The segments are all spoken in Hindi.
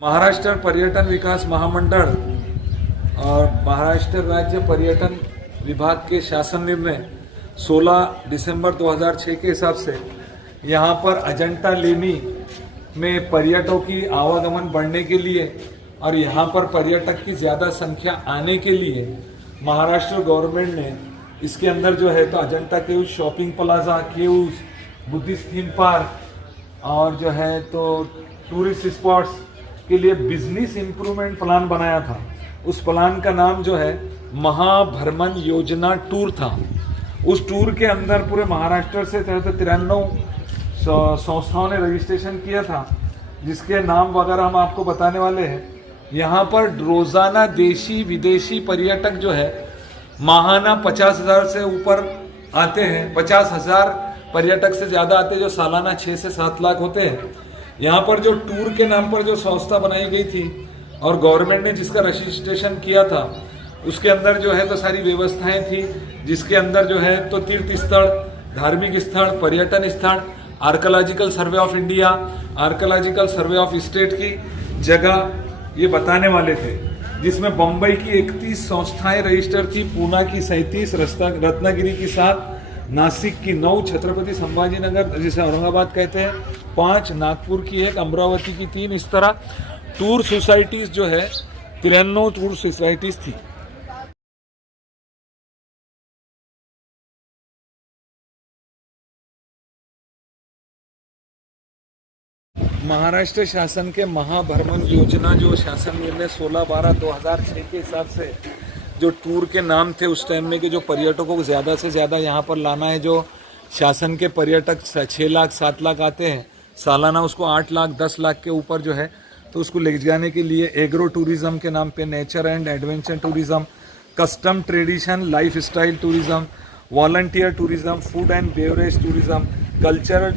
महाराष्ट्र पर्यटन विकास महामंडल और महाराष्ट्र राज्य पर्यटन विभाग के शासन निर्णय 16 दिसंबर 2006 के हिसाब से यहाँ पर अजंता लेनी में पर्यटकों की आवागमन बढ़ने के लिए और यहाँ पर पर्यटक की ज़्यादा संख्या आने के लिए महाराष्ट्र गवर्नमेंट ने इसके अंदर जो है तो Ajanta caves shopping plaza caves Buddhist theme park और जो है तो टूरिस्ट स्पॉट्स के लिए बिजनेस इंप्रूवमेंट प्लान बनाया था। उस प्लान का नाम जो है महाभ्रमण योजना टूर था। उस टूर के अंदर पूरे महाराष्ट्र से 93 संस्थाओं ने रजिस्ट्रेशन किया था, जिसके नाम वगैरह हम आपको बताने वाले हैं। यहाँ पर रोजाना देशी विदेशी पर्यटक जो है माहाना 50,000 से ऊपर आते हैं। 50,000 पर्यटक से ज़्यादा आते हैं, जो सालाना 6 से 7 लाख होते हैं। यहाँ पर जो टूर के नाम पर जो संस्था बनाई गई थी और गवर्नमेंट ने जिसका रजिस्ट्रेशन किया था, उसके अंदर जो है तो सारी व्यवस्थाएं थी, जिसके अंदर जो है तो तीर्थ स्थल, धार्मिक स्थल, पर्यटन स्थल, archaeological survey of India, archaeological survey of state की जगह ये बताने वाले थे, जिसमें बम्बई की 31 संस्थाएं रजिस्टर थी, पूना की 37, रत्नागिरी की 7, नासिक की 9, छत्रपति संभाजीनगर जिसे औरंगाबाद कहते हैं 5, नागपुर की 1, अमरावती की 3, इस तरह टूर सोसाइटीज जो है 93 टूर सोसाइटीज थी। महाराष्ट्र शासन के महाभ्रमण योजना जो शासन निर्णय 16/12/2006 के हिसाब से जो टूर के नाम थे उस टाइम में कि जो पर्यटकों को ज़्यादा से ज़्यादा यहाँ पर लाना है, जो शासन के पर्यटक 6 लाख 7 लाख आते हैं सालाना, उसको 8 लाख 10 लाख के ऊपर जो है तो उसको ले जाने के लिए एग्रो टूरिज्म के नाम पे nature and adventure tourism, custom tradition life style tourism, volunteer tourism, food and beverage tourism, cultural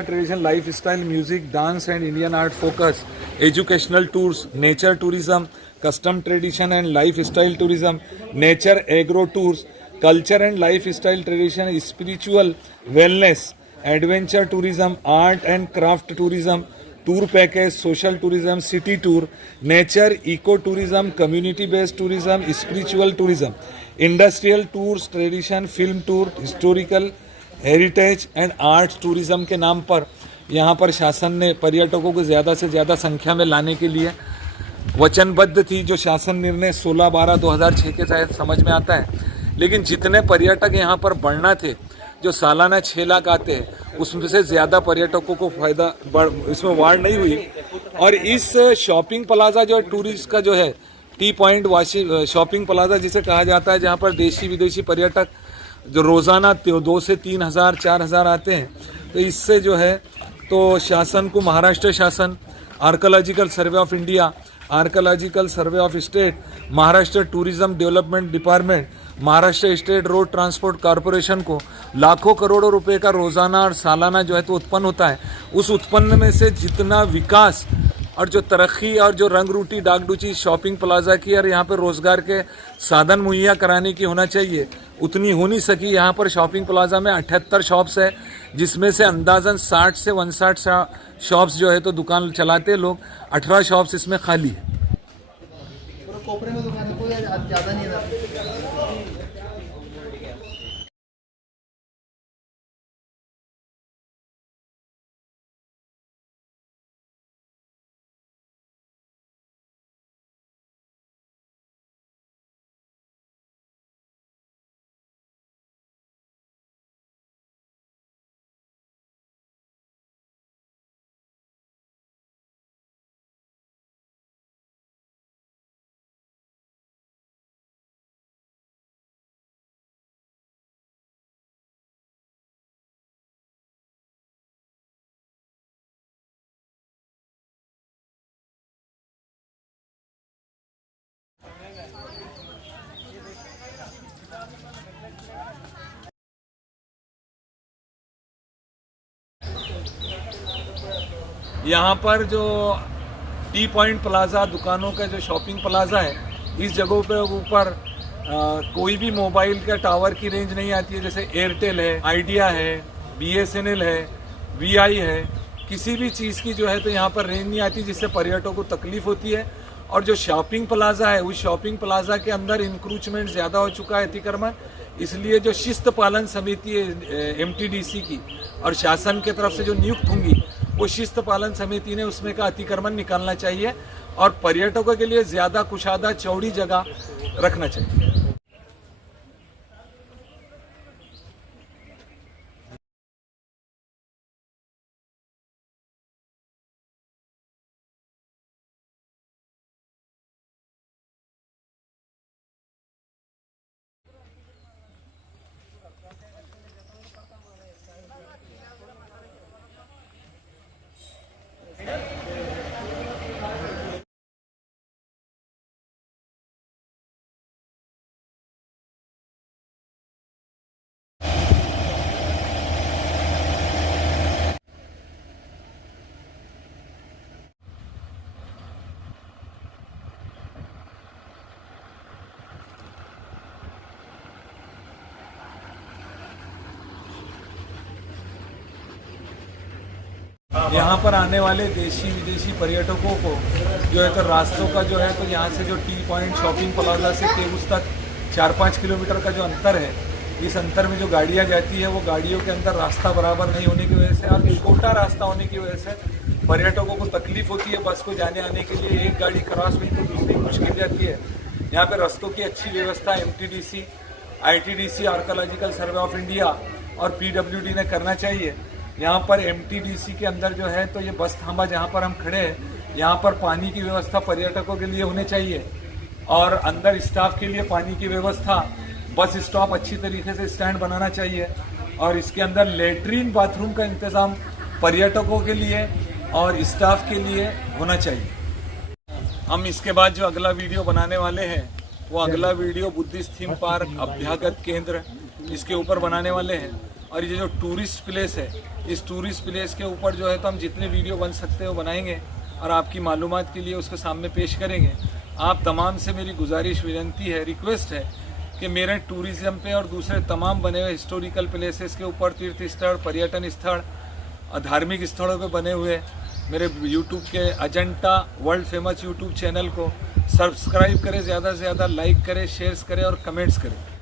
tradition life style, music, dance and Indian art focus, educational tours, nature tourism, custom tradition and life style tourism, nature agro tours, culture and life style tradition, spiritual wellness, adventure tourism, art and craft tourism, tour package, social tourism, city tour, nature eco tourism, community based tourism, spiritual tourism, industrial tours, tradition, film tour, historical heritage and arts tourism के नाम पर यहाँ पर शासन ने पर्यटकों को ज़्यादा से ज़्यादा संख्या में लाने के लिए वचनबद्ध थी। जो शासन निर्णय 16/12/2006 के तहत समझ में आता है, लेकिन जितने पर्यटक यहाँ पर बढ़ना थे, जो सालाना 6 लाख आते हैं, उसमें से ज़्यादा पर्यटकों को फायदा इसमें वाड़ नहीं हुई। और इस शॉपिंग प्लाजा जो टूरिस्ट का जो है T point Vashi shopping plaza जिसे कहा जाता है, जहाँ पर देशी विदेशी पर्यटक जो रोज़ाना 2 से 3 हज़ार 4 हज़ार आते हैं, तो इससे जो है तो शासन को महाराष्ट्र शासन, archaeological survey of India, archaeological survey of state, Maharashtra tourism development department, Maharashtra state road transport corporation को लाखों करोड़ों रुपए का रोज़ाना और सालाना जो है तो उत्पन्न होता है। उस उत्पन्न में से जितना विकास और जो तरक्की और जो रंग रूटी डागडूची शॉपिंग प्लाजा की और यहाँ पर रोज़गार के साधन मुहैया कराने की होना चाहिए, उतनी हो नहीं सकी। यहाँ पर शॉपिंग प्लाजा में 78 शॉप्स है, जिसमें से अंदाजन 60 से 59 शॉप्स जो है तो दुकान चलाते लोग, 18 शॉप्स इसमें खाली है। यहाँ पर जो टी पॉइंट प्लाजा दुकानों का जो शॉपिंग प्लाजा है, इस जगहों पे ऊपर कोई भी मोबाइल का टावर की रेंज नहीं आती है। जैसे एयरटेल है, आइडिया है, BSNL है, VI है, किसी भी चीज़ की जो है तो यहाँ पर रेंज नहीं आती, जिससे पर्यटकों को तकलीफ होती है। और जो शॉपिंग प्लाजा है, उस शॉपिंग प्लाजा के अंदर इंक्रूचमेंट ज़्यादा हो चुका है अतिक्रमण, इसलिए जो शिस्त पालन समिति है एमटीडीसी की और शासन के तरफ से जो नियुक्त होंगी, वो शिस्त पालन समिति ने उसमें का अतिक्रमण निकालना चाहिए और पर्यटकों के लिए ज़्यादा कुशादा चौड़ी जगह रखना चाहिए। यहाँ पर आने वाले देशी विदेशी पर्यटकों को जो है तो रास्तों का जो है तो यहाँ से जो टी पॉइंट शॉपिंग प्लाजा से केवुस तक 4-5 किलोमीटर का जो अंतर है, इस अंतर में जो गाड़ियाँ जाती है वो गाड़ियों के अंदर रास्ता बराबर नहीं होने की वजह से और छोटा रास्ता होने की वजह से पर्यटकों को तकलीफ होती है बस को जाने आने के लिए। एक गाड़ी क्रॉस हुई तो दूसरी मुश्किल जाती है। यहाँ पर रास्तों की अच्छी व्यवस्था MTDC, ITDC, archaeological survey of India और पीडब्ल्यूडी ने करना चाहिए। यहाँ पर एमटीडीसी के अंदर जो है तो ये बस थांबा जहाँ पर हम खड़े हैं, यहाँ पर पानी की व्यवस्था पर्यटकों के लिए होनी चाहिए और अंदर स्टाफ के लिए पानी की व्यवस्था, बस स्टॉप अच्छी तरीके से स्टैंड बनाना चाहिए और इसके अंदर लेटरिन बाथरूम का इंतज़ाम पर्यटकों के लिए और स्टाफ के लिए होना चाहिए। हम इसके बाद जो अगला वीडियो बनाने वाले हैं वो अगला वीडियो बुद्धिस्ट थीम पार्क अभ्यागत केंद्र इसके ऊपर बनाने वाले हैं। और ये जो टूरिस्ट प्लेस है, इस टूरिस्ट प्लेस के ऊपर जो है तो हम जितने वीडियो बन सकते हैं वो बनाएंगे और आपकी मालूमात के लिए उसके सामने पेश करेंगे। आप तमाम से मेरी गुजारिश, विनती है, रिक्वेस्ट है कि मेरे टूरिज़्म पे और दूसरे तमाम बने हुए हिस्टोरिकल प्लेसेस के ऊपर तीर्थ स्थल, पर्यटन स्थल, धार्मिक स्थलों पे बने हुए मेरे यूट्यूब के Ajanta world famous YouTube channel को सब्सक्राइब करें, ज़्यादा से ज़्यादा लाइक करें, शेयर्स करें और कमेंट्स करें।